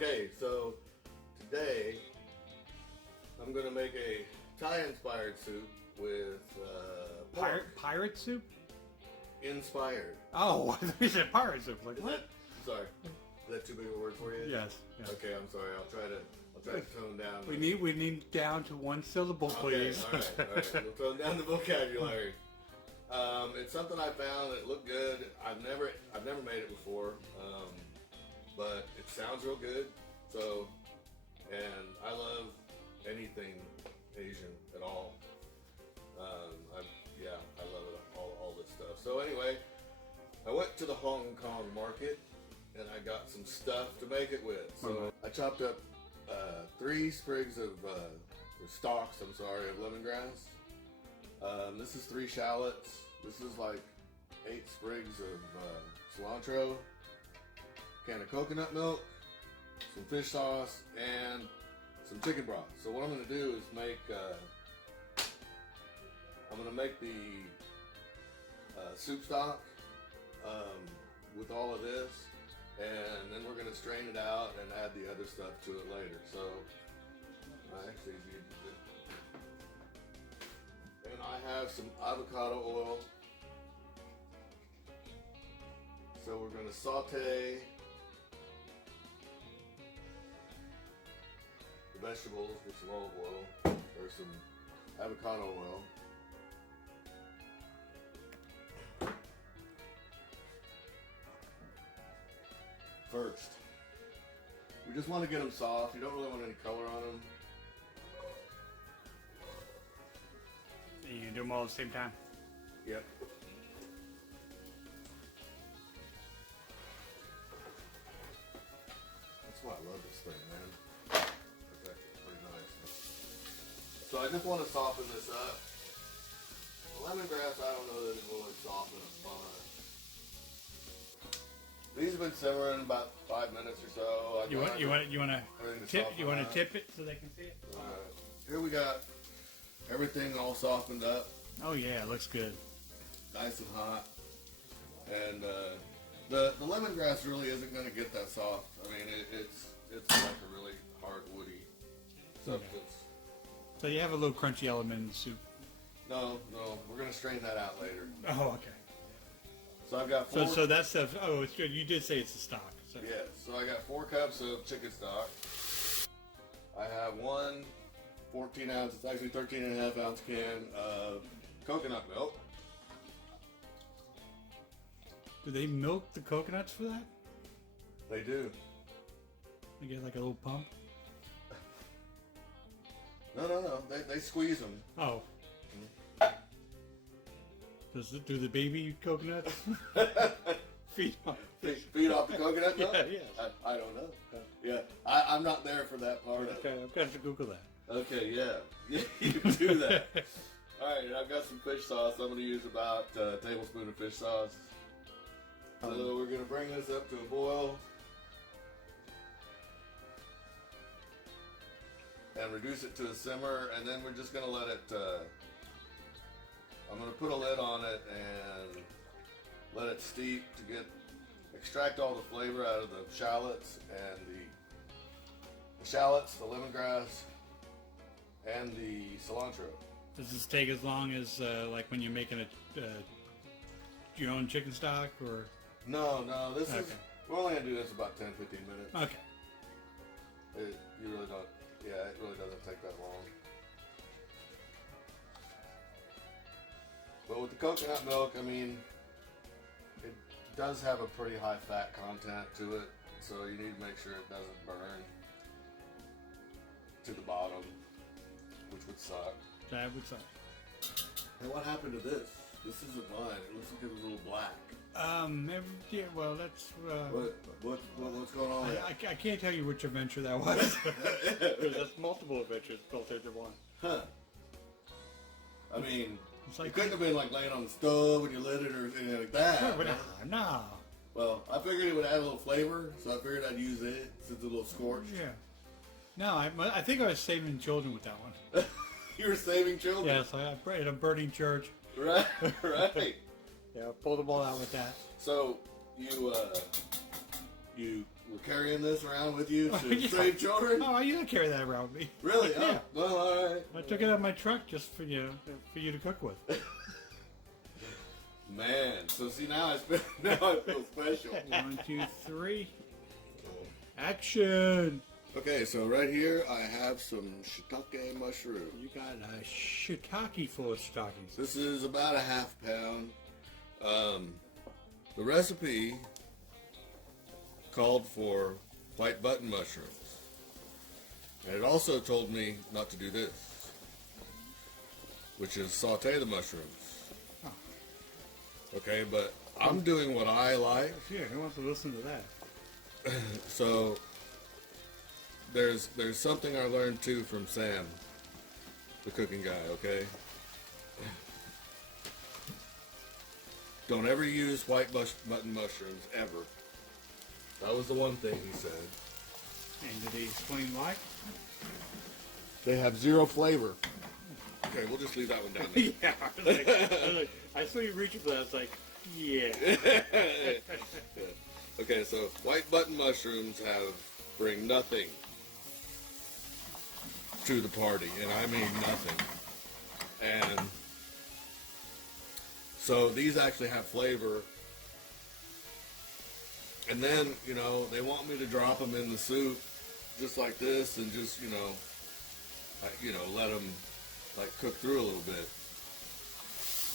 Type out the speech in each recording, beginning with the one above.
Okay, so today I'm gonna make a Thai-inspired soup with Pirate soup? Inspired. Oh, I thought you said pirate soup. Like what? Sorry, is that too big a word for you? Yes. Okay, I'm sorry. I'll try to tone down. We need down to one syllable, please. Okay, all right. We'll tone down the vocabulary. It's something I found that looked good. I've never made it before, but it sounds real good. So, and I love anything Asian at all. I love it, all this stuff. So anyway, I went to the Hong Kong market and I got some stuff to make it with. So I chopped up 3 sprigs of stalks, of lemongrass. This is 3 shallots. This is like 8 sprigs of cilantro, can of coconut milk, some fish sauce, and some chicken broth. So what I'm going to do is make the soup stock with all of this, and then we're going to strain it out and add the other stuff to it later. So I actually need to, and I have some avocado oil. So we're going to saute the vegetables with some olive oil or some avocado oil. First, we just want to get them soft. You don't really want any color on them. You can do them all at the same time? Yep. That's why I love this thing, man. It's actually pretty nice. So I just want to soften this up. The lemongrass, I don't know that it will soften a bunch. These have been simmering about 5 minutes or so. You want to tip it so they can see it? Alright. Here we got everything all softened up. Oh yeah, it looks good. Nice and hot. And the lemongrass really isn't going to get that soft. I mean, it's like a really hard woody substance. Yeah. So you have a little crunchy element in the soup? No, we're going to strain that out later. Oh, okay. So I've got 4. So that stuff. Oh, it's good. You did say it's a stock. So. Yeah. So I got 4 cups of chicken stock. I have 1 14 ounce. It's actually 13.5 ounce can of coconut milk. Do they milk the coconuts for that? They do. They get like a little pump? No. They squeeze them. Oh. Do the baby coconuts feed off the coconut milk? Yeah. I don't know. Yeah, I'm not there for that part. Okay, I'm going to have to Google that. Okay, yeah, you do that. All right, and I've got some fish sauce. I'm going to use about a tablespoon of fish sauce. So we're going to bring this up to a boil and reduce it to a simmer, and then we're just going to let it. I'm going to put a lid on it and let it steep to extract all the flavor out of the shallots and the lemongrass, and the cilantro. Does this take as long as like when you're making your own chicken stock, or? No. This is we're only going to do this about 10-15 minutes. Okay. It really doesn't take that long. But with the coconut milk, I mean, it does have a pretty high fat content to it, so you need to make sure it doesn't burn to the bottom, which would suck. That would suck. And what happened to this? This isn't mine. It looks like it's a little black. Yeah, well, that's... What's going on there? I can't tell you which adventure that was. There's multiple adventures built into one. Huh. I mean... Like, it couldn't have been like laying on the stove when you lit it or anything like that. No. Well, I figured it would add a little flavor, so I figured I'd use it since it's a little scorched. Yeah. No, I think I was saving children with that one. You were saving children? Yes, I prayed a burning church. Right. Yeah, pulled them all out with that. So you were carrying this around with you to Yeah. save children? Oh, you don't carry that around with me. Really? Yeah. Oh, well, all right. I took it out of my truck just for you to cook with. Man, so see now now I feel special. 1, 2, 3. Action! Okay, so right here I have some shiitake mushroom. You got a shiitake full of stockings. This is about a half pound. The recipe called for white button mushrooms. And it also told me not to do this, which is saute the mushrooms. Oh. Okay, but I'm doing what I like. Yeah, who wants to listen to that? So there's something I learned too from Sam, the cooking guy, okay? Don't ever use white button mushrooms, ever. That was the one thing he said. And did he explain why? They have zero flavor. Okay, we'll just leave that one down there. Yeah, I was like, I saw you reaching for that. I was like, yeah. Okay, so white button mushrooms bring nothing to the party, and I mean nothing. And so these actually have flavor. And then, you know, they want me to drop them in the soup just like this and just, let them like cook through a little bit.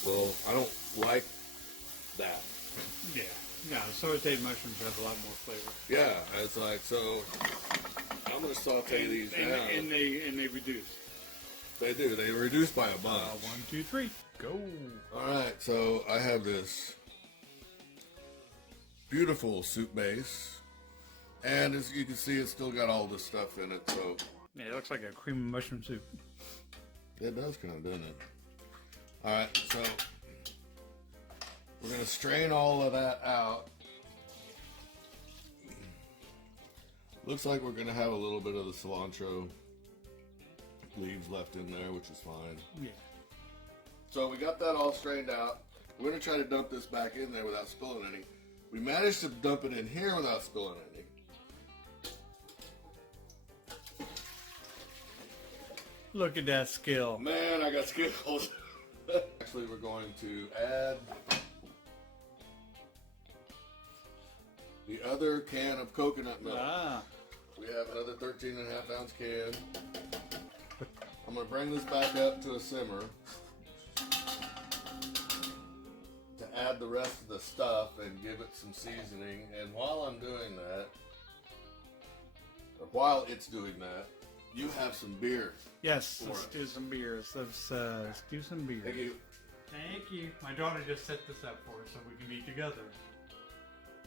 Well, I don't like that. Yeah. No, sauteed mushrooms have a lot more flavor. Yeah, it's like, so I'm going to saute these down. And they reduce. They do. They reduce by a bunch. 1, 2, 3, go. All right, so I have this beautiful soup base, and as you can see, it's still got all this stuff in it, so Yeah, it looks like a cream of mushroom soup. it does kind of, doesn't it? All right, so we're gonna strain all of that out. Looks like we're gonna have a little bit of the cilantro leaves left in there, which is fine. Yeah. So we got that all strained out. We're gonna try to dump this back in there without spilling any. We managed to dump it in here without spilling any. Look at that skill. Man, I got skills. Actually, we're going to add the other can of coconut milk. Ah. We have another 13.5 ounce can. I'm going to bring this back up to a simmer to add the rest of the stuff and give it some seasoning. And while I'm doing that, or while it's doing that, you have some beer. Yes, for let's us. do some beers. Let's do some beer. Thank you. Thank you. My daughter just set this up for us so we can be together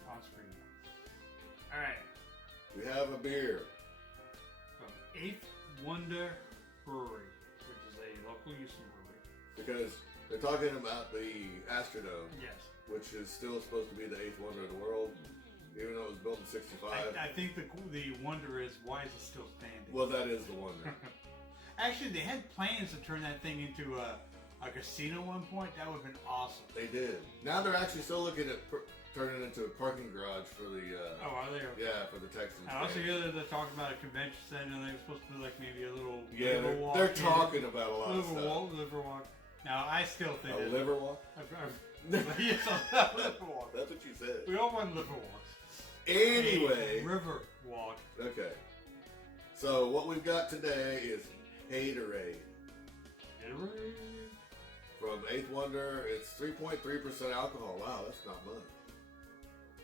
on screen. All right. We have a beer. From Eighth Wonder Brewery, which is a local Houston brewery. Because they're talking about the Astrodome, Yes. which is still supposed to be the 8th wonder of the world, even though it was built in 65. I think the wonder is, why is it still standing? Well, that is the wonder. Actually, they had plans to turn that thing into a casino at one point. That would have been awesome. They did. Now they're actually still looking at turning it into a parking garage for the Oh, are they? yeah, for the Texans. I also fans. hear that they're talking about a convention center, and they were supposed to do like maybe a little Yeah, liver walk. they're talking about a lot of stuff. Liver walk. Now, I still think A that- liver walk? Yes, a liver walk. That's what you said. We all want liver walks. Anyway. A river walk. Okay. So what we've got today is Haterade. Gatorade. From 8th Wonder, it's 3.3% alcohol. Wow, that's not much.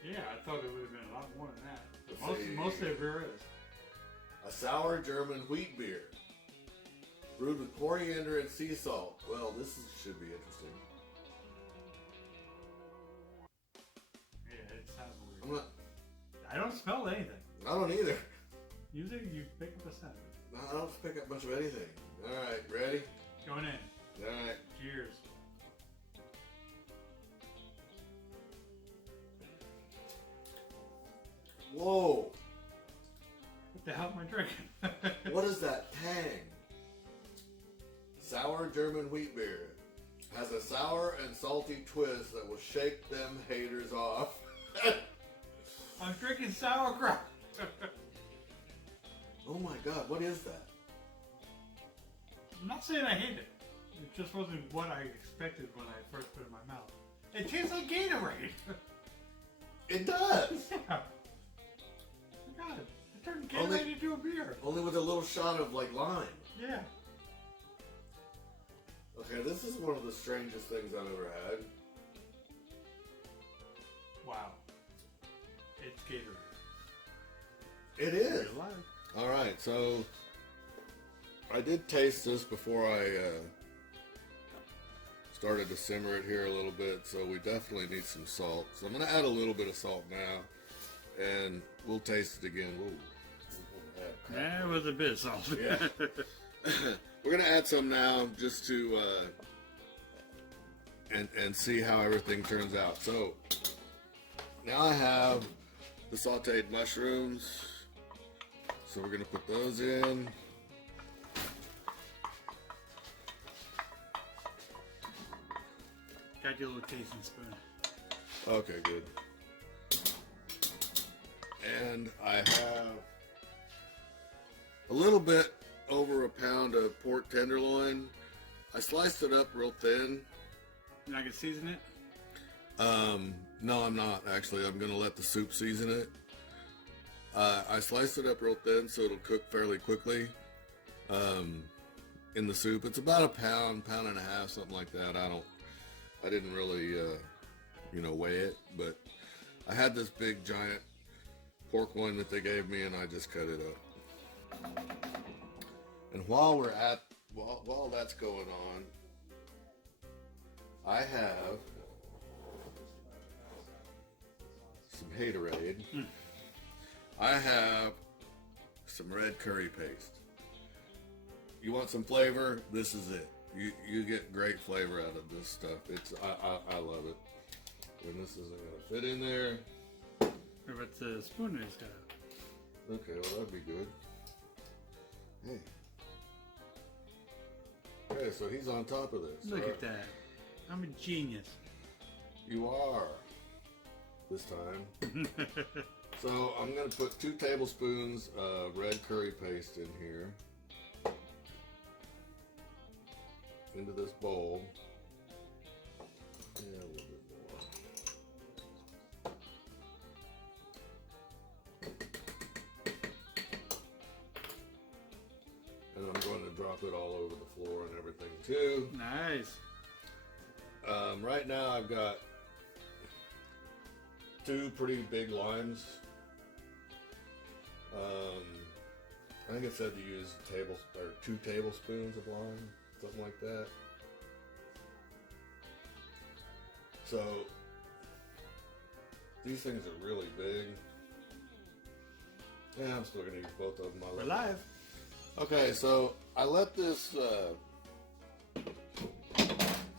Yeah, I thought it would have been a lot more than that. Let's see. Most of their beer is. A sour German wheat beer. Brewed with coriander and sea salt. Well, should be interesting. Yeah, it sounds I'm weird. not, I don't smell anything. I don't either. Usually you pick up a scent. No, I don't pick up much of anything. Alright, ready? Going in. Alright. Cheers. Whoa! What the hell am I drinking? What is that tang? Sour German wheat beer. Has a sour and salty twist that will shake them haters off. I'm drinking sauerkraut. Oh my God, what is that? I'm not saying I hate it. It just wasn't what I expected when I first put it in my mouth. It tastes like Gatorade. It does. Yeah. God, it turned Gatorade into a beer. Only with a little shot of like lime. Yeah. Okay, this is one of the strangest things I've ever had. Wow. It's Gatorade. It is. Real life. All right, so I did taste this before I started to simmer it here a little bit, so we definitely need some salt. So I'm going to add a little bit of salt now, and we'll taste it again. That was a bit salty. Yeah. We're going to add some now just to and see how everything turns out. So now I have the sauteed mushrooms. So we're going to put those in. Got your little tasting spoon. Okay, good. And I have a little bit over a pound of pork tenderloin. I sliced it up real thin. You're not gonna season it? No, I'm not actually. I'm going to let the soup season it. I sliced it up real thin so it'll cook fairly quickly in the soup. It's about a pound, pound and a half, something like that. I didn't really, weigh it, but I had this big giant pork loin that they gave me, and I just cut it up. And while that's going on, I have some haterade. I have some red curry paste. You want some flavor? This is it. You get great flavor out of this stuff. I love it. And this isn't gonna fit in there. Or if it's a spoon it's got. Okay, well that'd be good. Hey. Okay, so he's on top of this. Look at that. I'm a genius. You are. This time. So I'm going to put 2 tablespoons of red curry paste in here. Into this bowl. Yeah, a little bit more. And I'm going to drop it all over the floor and everything too. Nice. Right now I've got 2 pretty big limes. I think it said to use 2 tablespoons of lime, something like that. So these things are really big. Yeah, I'm still gonna use both of them. We're live. Okay, so I let this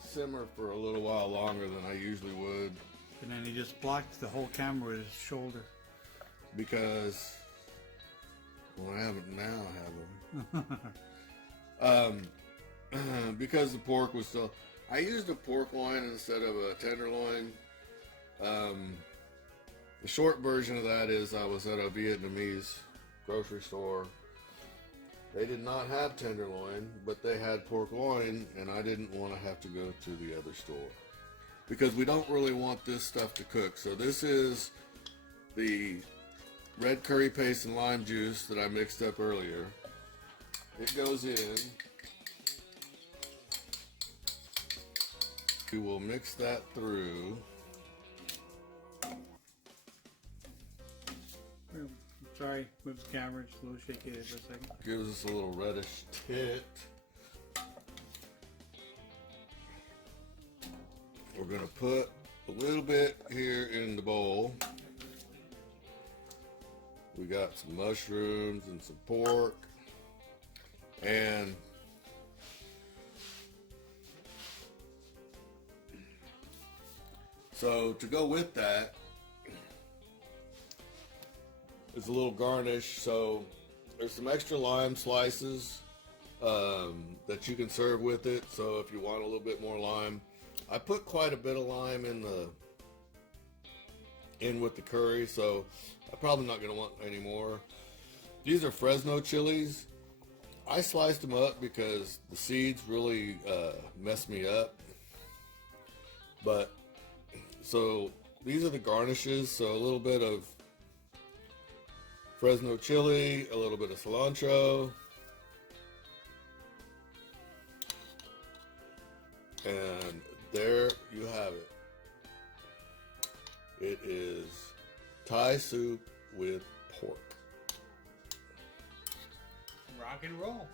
simmer for a little while longer than I usually would. And then he just blocked the whole camera with his shoulder. Because, well, I haven't now, have I? Because the pork was still, I used a pork loin instead of a tenderloin. The short version of that is I was at a Vietnamese grocery store. They did not have tenderloin, but they had pork loin, and I didn't want to have to go to the other store. Because we don't really want this stuff to cook. So this is the red curry paste and lime juice that I mixed up earlier. It goes in. We will mix that through. Sorry, move the camera, just a little shaky there for a second. Gives us a little reddish tint. We're going to put a little bit here in the bowl. We got some mushrooms and some pork. And so to go with that is a little garnish. So there's some extra lime slices that you can serve with it. So if you want a little bit more lime, I put quite a bit of lime in with the curry, so I'm probably not gonna want any more. These are Fresno chilies. I sliced them up because the seeds really mess me up. But so these are the garnishes. So a little bit of Fresno chili, a little bit of cilantro, and there you have it. It is Thai soup with pork. Rock and roll.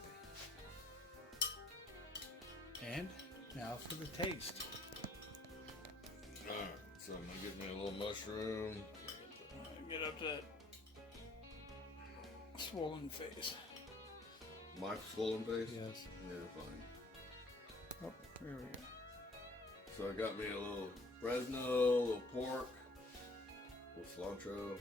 And now for the taste. Alright, so I'm gonna get me a little mushroom. Get up that swollen face. My swollen face? Yes. Yeah, fine. Oh, here we go. So I got me a little Fresno, a little pork, a little cilantro.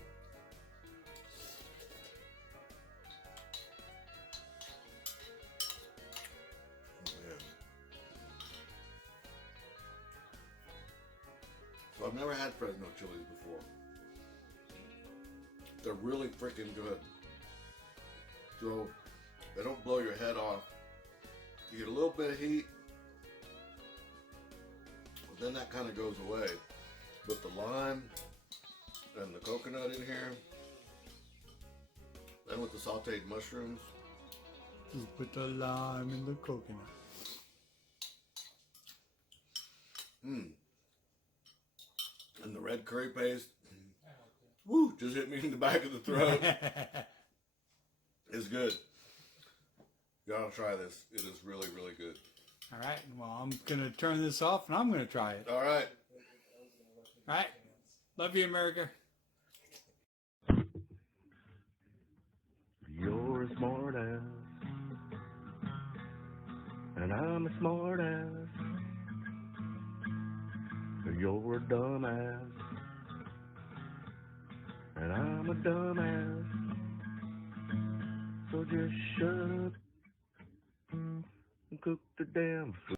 So I've never had Fresno chilies before. They're really freaking good. So they don't blow your head off. You get a little bit of heat, but then that kind of goes away. But the lime and the coconut in here, and with the sauteed mushrooms. Just put the lime in the coconut. And the red curry paste, woo, just hit me in the back of the throat. It's good. You gotta try this. It is really, really good. All right, well, I'm going to turn this off and I'm going to try it. All right. All right. Love you, America. You're a smart ass, and I'm a smart ass. You're a dumb ass, and I'm a dumb ass. So just shut up and cook the damn food.